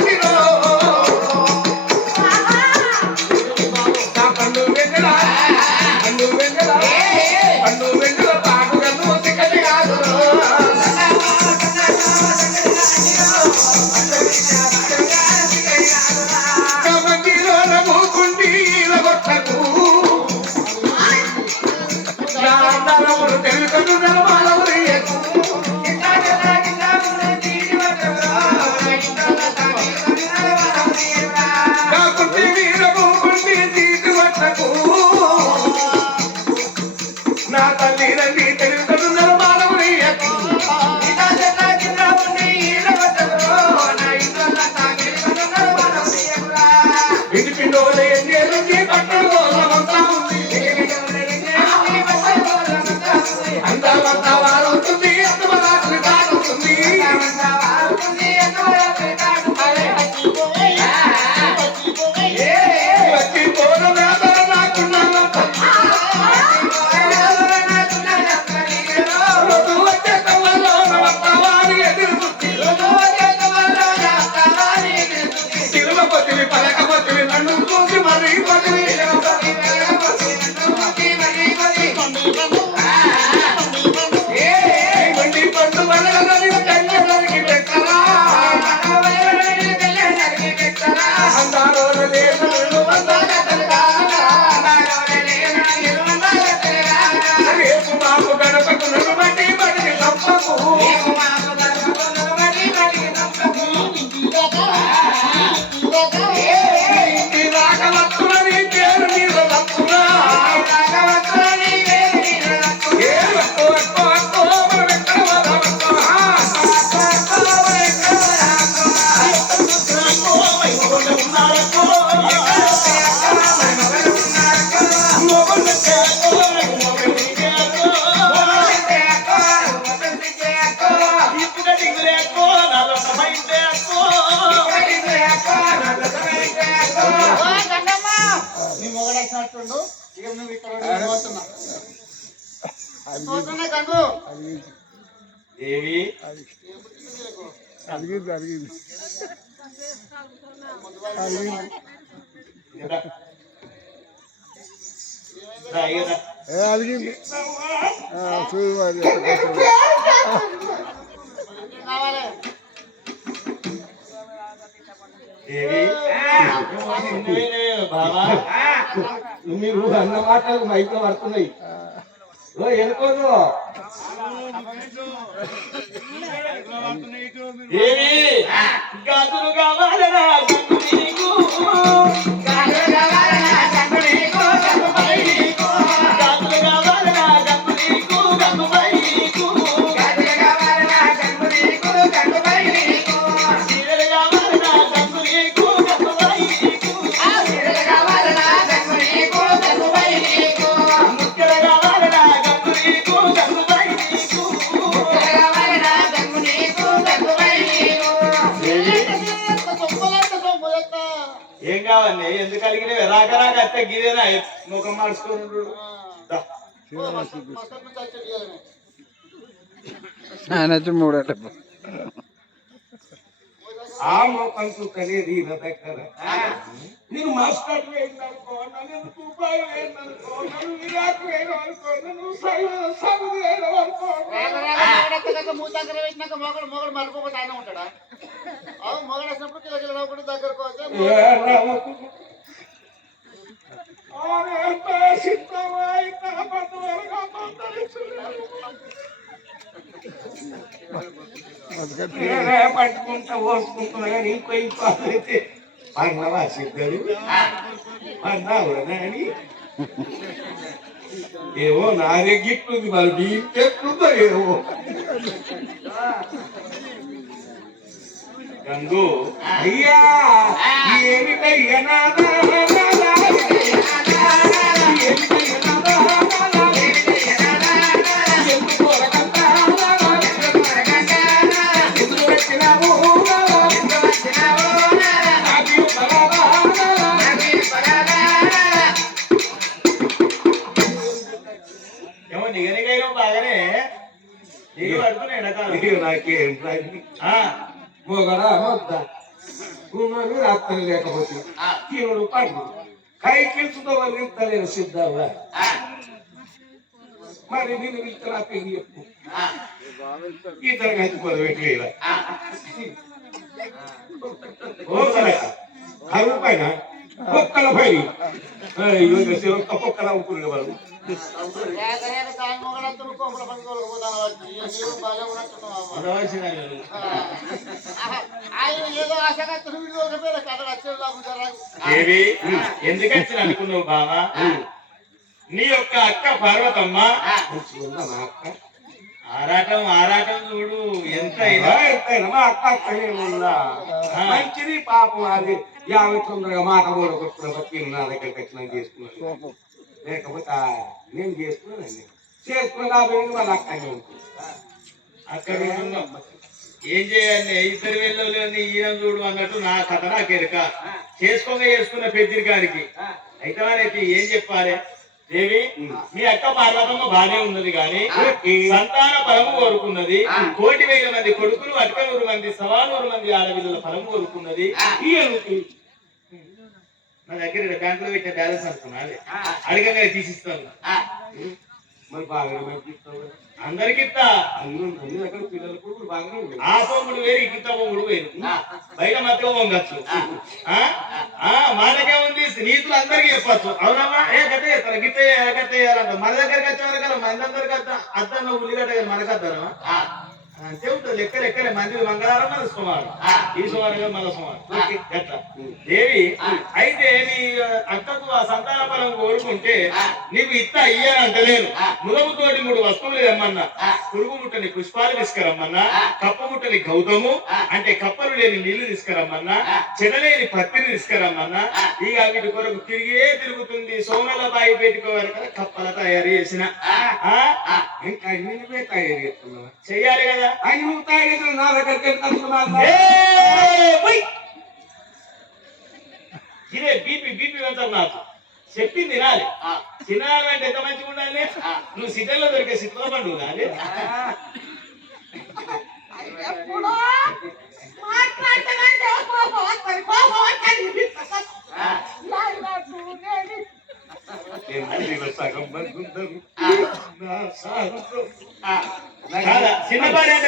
నా అది అడిగింది అడిగింది ఏ అడిగింది చూడు మరి. మీరు అన్న మాటలు మైక్లో పడుతున్నాయి. ఓ ఎనుకోదు ఏం కావాలి ఎందుకు అడిగిన రాక రాక అత్తే గిదేనా ముఖం మార్చుకుని ఆయన వచ్చి మూడేళ్ళ ఆ ముఖం చూకనేది నా దగ్గర నేను మాస్టర్ వేయిందనుకో నన్ను రూపాయి వేయిందనుకో నన్ను విరాట్ వేయనుకో నన్ను సగు వేయనుకో మూడు దగ్గర పెట్టినాక మొగడు మొగడు మలుపుకుంటే ఆయన ఉంటాడా అవు మొగడు వేసినప్పుడు కిలో కిలో నవ్వుకుంటే దగ్గరకు వస్తే పట్టుకుంటా పోసుకుంటున్నా కానీ ఇంకో ఇంకో అయితే పన్నవా సిద్ధరు పన్నావురా అని ఏవో నాదే గిట్టుంది మరి మీ చెట్లుందో ఏవో. గంగు అయ్యా ఏమిటయ్యా నీకు పడుతున్నాయి ఎండాకాలం ఇది నాకేం పని? ఆ, మొగడా మొద్ద ఉన్నది రాత్రి లేకపోతే తినుడు పండు కైకిల్చుతో వదిలింతలేను సిద్ధవ్వ మరి నేను పిలిస్తే నా పెళ్ళి చెప్పు ఇద్దరు కలిసిపోదు పెట్టలేదా కరువు పైన కుక్కల పైన ఒక్క కుక్కల అనుకునే వాళ్ళు దేవి ఎందుకు వచ్చిన అనుకున్నావు బావా? నీ యొక్క అక్క పార్వతమ్మ? అక్క ఆరాటం ఆరాటం చూడు. ఎంత ఎంతైనా మా అక్క అక్కనే ఉందా మంచిది పాపం అది. యాభై తొందరగా మాట కూడా కొట్టుకున్న బట్టి నా దగ్గరికి వచ్చి నేను చేసుకున్నాను లేకపోతే నేను చేసుకున్నాను చేసుకున్న కాబట్టి వాళ్ళ అక్కనే ఉంటుంది అక్కడ ఉన్నాం. ఏం చేయాలి ఇద్దరు వెళ్ళని ఈయన చూడు అన్నట్టు నా కథ నాకు ఎరుక చేసుకోగా చేసుకున్న పెద్దరికానికి అయితే వారైతే ఏం చెప్పాలి దేవి మీ అక్క పార్వతమ్మ బానే ఉన్నది కానీ సంతాన ఫలము కోరుకున్నది కోటి వేల మంది కొడుకులు అటుక నూరు మంది సవా నూరు మంది ఆడపిల్లల ఫలము కోరుకున్నది. ఈయనకి నా దగ్గర ఈడ బ్యాంకులో పెట్టిన బ్యాలెన్స్ అనుకున్నాను అడగంగా తీసిస్తాను. మరి బాగా కదా. అందరికి దగ్గర ఆ పొమ్ముడు వేరు ఇకిత పొమ్ముడు వేరు. బయట మధ్య పొంగచ్చు ఆ? ఆ, మనకే ఉంది నీతులు అందరికీ చెప్పచ్చు. అవునమ్మా ఏ గత చేస్తారు గిట్ట చేయాలంట మన దగ్గరికి వచ్చే వరకు మన అందరికి అద్దన్న ఉల్లిగడ్డ మనకు అద్దనమా ఉంటుంది లెక్క లెక్కలే మంది మంగళవారం మన సోమవారం ఈ సోమవారం మన సోమవారం ఎట్లా? దేవి అయితే నీ అక్కకు ఆ సంతాన ఫలం కోరుకుంటే నీకు ఇత్త ఇయ్యాలంటలేను ముదము తోటి మూడు వస్తువులు తెమ్మన్నా. పురుగు ముట్టని పుష్పాలు తీసుకురమ్మన్నా. కప్ప ముట్టని గౌతము. అంటే కప్పలు లేని నీళ్ళు తీసుకురమ్మన్నా. చెడలేని పత్తిని తీసుకురమ్మన్నా. ఇక వీటి కొరకు తిరిగే తిరుగుతుంది. సోమల బాయి పెట్టుకోవాలి కదా కప్పల తయారు చేసిన? ఇంకా తయారు చేస్తున్నావా? చెయ్యాలి కదా. వెళ్తున్నా ఏయ్, ఉయ్. ఇదే బీపీ బీపీ వెళ్తారు నాకు. చెప్పింది తినాలి తినాలంటే ఎంత మంచిగా ఉండాలి? నువ్వు సిటీలో దొరికే సిద్ధ పండుగ కాదు ఎప్పుడో మాట్లాడతానంటే కోపం వస్తుంది కోపం వస్తుంది సగం మంది ఉంటారు నా సాగుతో కాదా? చిన్న భార్య అంటే ప్రేమ ఉండదా పెద్ద భార్య ఏం పాడుపడుతుందో గంట వీధిలో ఒక్కొక్కరు పండుగ ఎప్పుడు పాడుపడుతుంది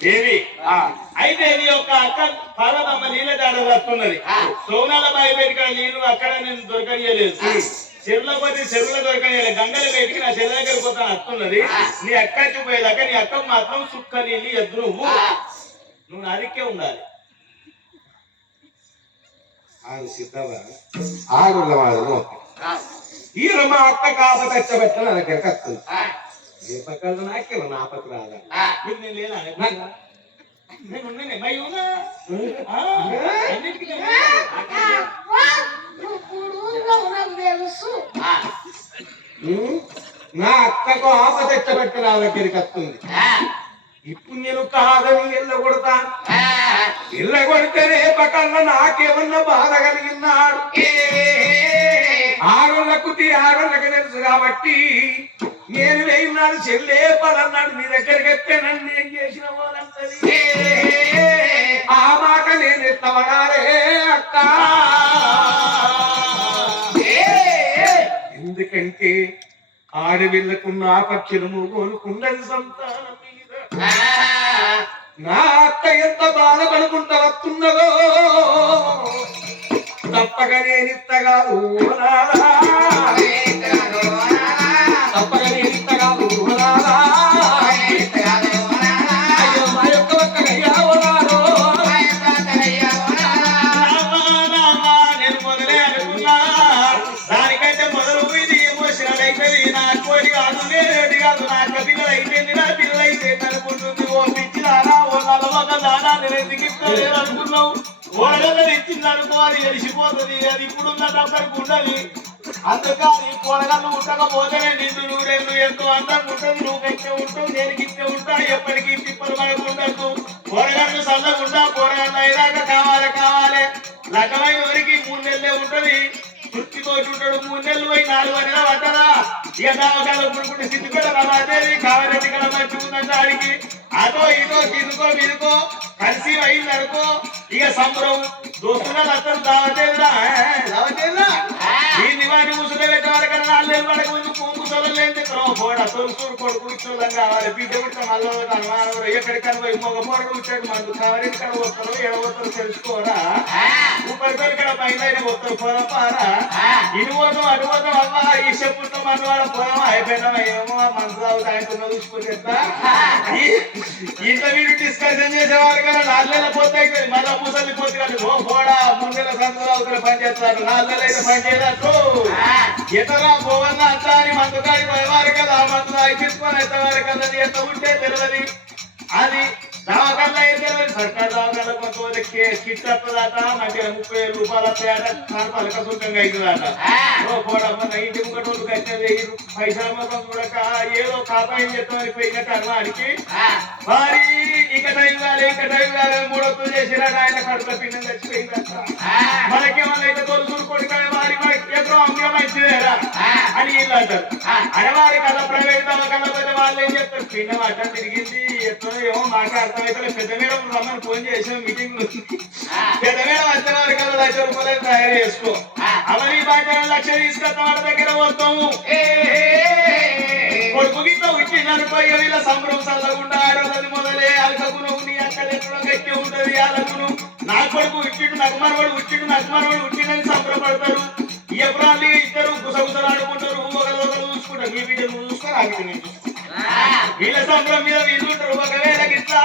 దేవి అయితే నీ యొక్క అక్క పార్వతమ్మ నీళ్ళ జాడలు వస్తున్నది సోనాల బాయి బయటికి నీళ్ళు అక్కడ నేను దొరకనియలేదు. చెరువుల పోతే చెరువులో దొరకనియలేదు. గంగల బయటికి నా చెరువు దగ్గర పోతాను వస్తున్నది నీ అక్క పోయేదాకా నీ అక్కకు మాత్రం సుక్క నీళ్ళు ఎద్దు నువ్వు. నువ్వు నా దిక్కే ఉండాలి. ఆరు సిద్ధవా ఆరుల వాళ్ళు ఈయన మా అక్క కాప తెచ్చబెట్ట నా దగ్గరికి వస్తుంది ఏ పక్కన నాకే నా పక్క రాదా? మీరు నేను లేనా? ఉన్నానే ఉన్నా? అన్నిటికీ నా అక్కకు ఆప తెచ్చబెట్ట నా దగ్గరికి వస్తుంది. ఇప్పుడు నేను కాదని ఇళ్ళ కొడతాను ఇళ్ళ కొడితేనే పక్కన నాకేమన్నా బాధ కలిగినాడు ఆరులకు ఆరులకు తెలుసు కాబట్టి నేను వేయినాడు చెల్లే పదన్నాడు నీ దగ్గరికి ఎత్తే నన్ను ఏం చేసిన ఆ మాట నేను ఎత్తవడాలే అక్క. ఎందుకంటే ఆడవిళ్ళకున్న ఆపక్షణము కోలుకుండని సంతానం మీద. నా అక్క ఎంత బాధపడుకుంటా వస్తున్నదో తప్పక నేనిత్తగాదు తప్పక నేనిత్తగాదు దానికంటే మొదలు ఎమోషనల్ అయిపోయింది నా కోడి కాదు నేనేటి కాదు. నా అక్క అయిపోయింది నలవక దానా నేను అనుకున్నావు ఇచ్చింది ఎలిసిపోతుంది అది ఇప్పుడు ఉండదు అందుకని కూరగాయలు ఉండకపోతేనే నిన్ను నూరేళ్ళు ఎంతో అందంగా ఉంటుంది. నువ్వు కట్టే ఉంటావు నేను గిట్టే ఉంటా ఎప్పటికీ తిప్పలు పడకుండదు కూరగాయలు చల్లగా ఉంటా కూరగాయలు అయ్యాక కావాలి కావాలి. లగ్గమైన వరకు మూడు నెలలే ఉంటది. తృప్తితో ఉంటాడు మూడు నెలలు పోయి నాలుగు నెలలు పడ్డదా? ఇక పుడుకుంటే కావాలంటే ఇక్కడ మంచి ఉందంటే ఆడికి అదో ఇదో తినుకో వినుకో కలిసి అయింది అనుకో ఇక సంబరం. దోస్తుగా అత్తరు దావతేదా దావతేదా ఈ నివాటి ముసులు పెట్టాలి కదా నాలుగు పడక ముందు తొలలేదు పోడ తొలుసూరు కొడుకు ఇచ్చులం కావాలి బిడ్డ పుట్టిన మళ్ళీ అనుమానం ఎక్కడికన్నా పోయి మగ పొరడు వచ్చాడు మనకు కావాలి ఇక్కడ వస్తారు ఎడవస్తారు తెలుసుకోరా? ఉపరిపల్లి ఇక్కడ పైన వస్తారు పొలం పారా ఇటు పోతాం అటు పోతాం అమ్మా ఈ చెప్పుతో మన వాళ్ళ పొలం అయిపోయినామా ఏమో మనసు తాగుతాయంటున్నా చూసుకుని చెప్తా. ఇంత వీడు డిస్కషన్ చేసేవారు కదా నాలుగేళ్ళ పోతాయి మళ్ళా ముసలి పోతే కానీ ఓ పోడా ముందెల సందులు అవుతున్న పని చేస్తారు నాలుగేళ్ళు అయితే పని పోవన్న అంతా అని మందుకాడి పోయేవారు కదా మందు అయిపించుకొని అయితే కదా ఎంత ఉంటే తెలియదు. అది దవాఖాన తెలియదు సర్కార్ దవాఖాన కొంతమంది కిట్ వస్తుందట మంచిగా ముప్పై వేల రూపాయల పేట పలక సుఖంగా అవుతుందట ఇంటి ముంగట వాళ్ళు కట్టేది పైసల మొత్తం చూడక ఏదో కాపాయం చెప్తామని పోయినట్టు అనుమానికి మరి ఇక టైం కాలే ఇక టైం కాలే మూడొత్తులు చేసిరా ఆయన కడుపులో పిండం చచ్చిపోయిందంట. మనకేమన్నా అయితే తొలుసూరు కొడుకాయ వారి ఎక్కడో అమ్మ మంచిదేరా అని వీళ్ళు అంటారు అని వారి కథ పెద్ద వాళ్ళు ఏం చెప్తారు పిండం అడ్డం తిరిగింది ఎట్లా ఏమో మాకు అర్థమైతే పెద్ద మేడం రమ్మని ఫోన్ చేసిన మీటింగ్ పెద్ద మేడం వచ్చే వారి కదా లక్ష రూపాయలు తయారు చేసుకో. అవని బాట లక్ష తీసుకొస్తా వాళ్ళ దగ్గర వస్తాము కొడుకు గిట్ట వచ్చిందనుకో ఇక వీళ్ళ సంబరం చల్లకుండా ఆడవాళ్ళది మొదలే అలకకును నీ అక్కడ ఎక్కడో గట్టి ఉంటది అలకును నా కొడుకు ఉట్టిండు నాకు మనవాడు ఉట్టిండు నాకు మనవాడు ఉట్టిండని సంబరపడతారు ఎప్పుడు ఇద్దరు గుసగుసలు ఆడుకుంటారు ఒకరు ఒకరు చూసుకుంటారు. మీ బిడ్డ నువ్వు చూసుకోరు ఆ బిడ్డ నేను చూసుకుంటా. వీళ్ళ సంబరం మీద వీళ్ళు ఉంటారు ఒకవేళ గిట్లా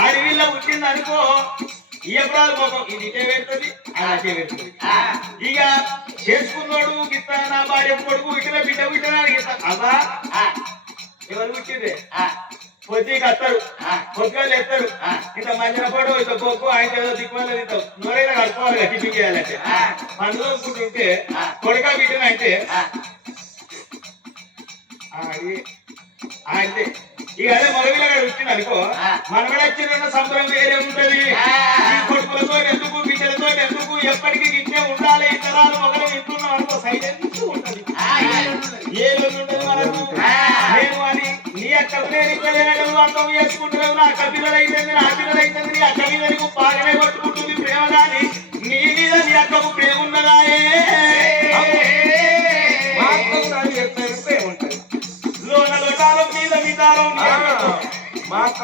ఆడి వీళ్ళ ఉట్టింది అనుకో ఈ ఎప్పుడాలు మొఖం ఇది ఇటే పెడుతుంది అటే పెడుతుంది. ఇక చేసుకున్నాడు గిట్ట నా భార్య కొడుకు ఇట్లా బిడ్డ పుట్టినా గిట్ట అబ్బా ఎవరు పుట్టిందే? పొద్దుకి వస్తారు పొద్దుగా ఎత్తారు ఇంత మంచిన పడు ఇంత బొక్కు ఆయన ఏదో దిక్కుమల్ల ఇంత నొరైనా కట్టుకోవాలి టిఫిన్ చేయాలంటే. పండుగ ఉంటే కొడుక బిడ్డనంటే అది అంటే ఇక అదే మగవిలగాడు వచ్చింది అనుకో. మనగడ వచ్చిన సంబరం వేరే ఉంటది. ఈ కొడుకులతో ఎందుకు బిడ్డలతో ఎందుకు ఎప్పటికీ గిట్టే ఉండాలి ఈ తరాలు ఒకరు వింటున్నాం అనుకో సైలెన్స్ ఉంటది. ఏ రోజు ఉండదు మనకు? నేను అని నీ అక్క నేను ఇక్కడ అర్థం చేసుకుంటున్నావు. నా అక్క పిల్లలు అయితే నా పిల్లలు నీ అక్క మీద నీకు బాగానే కొట్టుకుంటుంది ప్రేమ కానీ నీ మీద నీ అక్కకు ప్రేమ ఉన్నదా? మా అక్క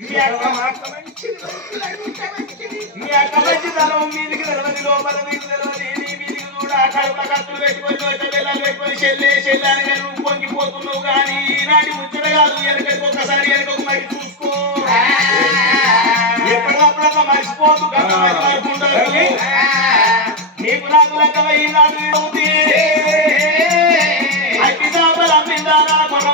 మీ అక్క మా అక్క మంచిది మీ అక్క మంచితనం మీదికి తెలవది లోపల మీకు తెలవది నీ మీదికి కూడా కడుపుల కత్తులు పెట్టుకొని నోట బెల్లాలు పెట్టుకొని చెల్లె చెల్లె అని కానీ నువ్వు పొంగిపోతున్నావు కానీ ఈనాటి ముచ్చట కాదు. వెనకకి ఒకసారి వెనక మరి చూసుకో. ఎప్పటికప్పుడు మర్చిపోతూ గత మాట్లాడుకుంటారు నీకు నాకు లెక్కవ ఈనాడు అవుతుంది అట్టి చేపలు అమ్మిందానా కొనమన్నలు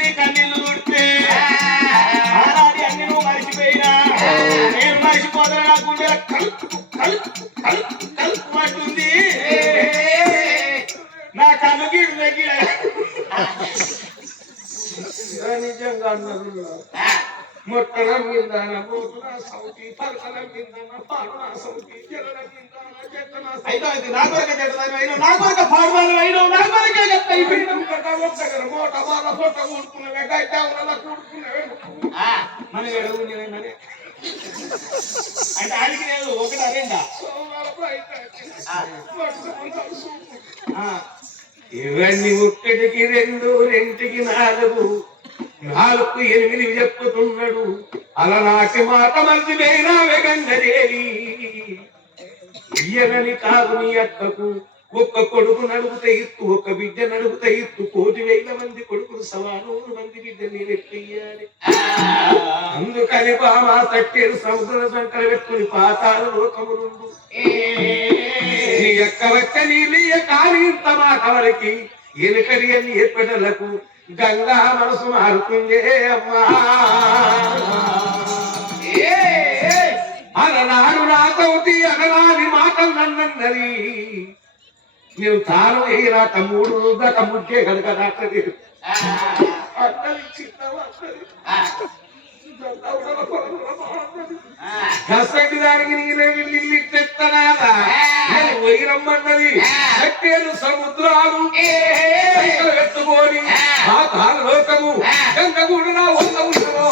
మొట్టనం మిందాన సౌతి పాడున సౌతి జలన అయితే నా కొరకే చెడ్డదాని అయినా నా కొరకే పాడువాళ్ళు అయినా నా కొరకే మోట బాల పొట్ట కూడుకున్నవే గడ్డ కూడుకున్నవే మన ఎడవు నేనని అంటే ఆడికి లేదు ఒకటి ఇవన్నీ ఒక్కటికి రెండు రెంటికి నాలుగు. నాలుగు ఎనిమిది చెప్పుతున్నాడు. అలనాటి మాట మంది వేనావే గంగదేవి. ఇయ్యనని కాదు నీ అక్కకు. ఒక్క కొడుకు నడుపుత ఇత్తు ఒక్క బిడ్డ నడుపుత ఇత్తు. కోటి వేల మంది కొడుకులు సవానూరు మంది బిడ్డ నేనెత్తయ్యాలి అందుకని బామా తట్టేరు సముద్ర సంకర పెట్టుకుని పాతాలు లోకములుండు నీ యొక్క వచ్చ నీలియ ఇంత మా కవరికి ఎనకరి అని ఏర్పడలకు గంగా మనసు మారుతుందే అమ్మా. అలనాడు నాతోటి అనరాని మాటలు నన్నన్నది. నేను తాను అయినా తమ్ముడు దక ముగ్గే కనుక నాటది అన్నది చిన్నవాన్నది. కష్టటి దానికి నేనేమి నిన్ను తెత్తనాదా పోయి రమ్మన్నది. కట్టేలు సముద్రాలు. ఎత్తుకొని ఆ. కాలలోకము గంగగూడు నా ఉన్న ఉండవో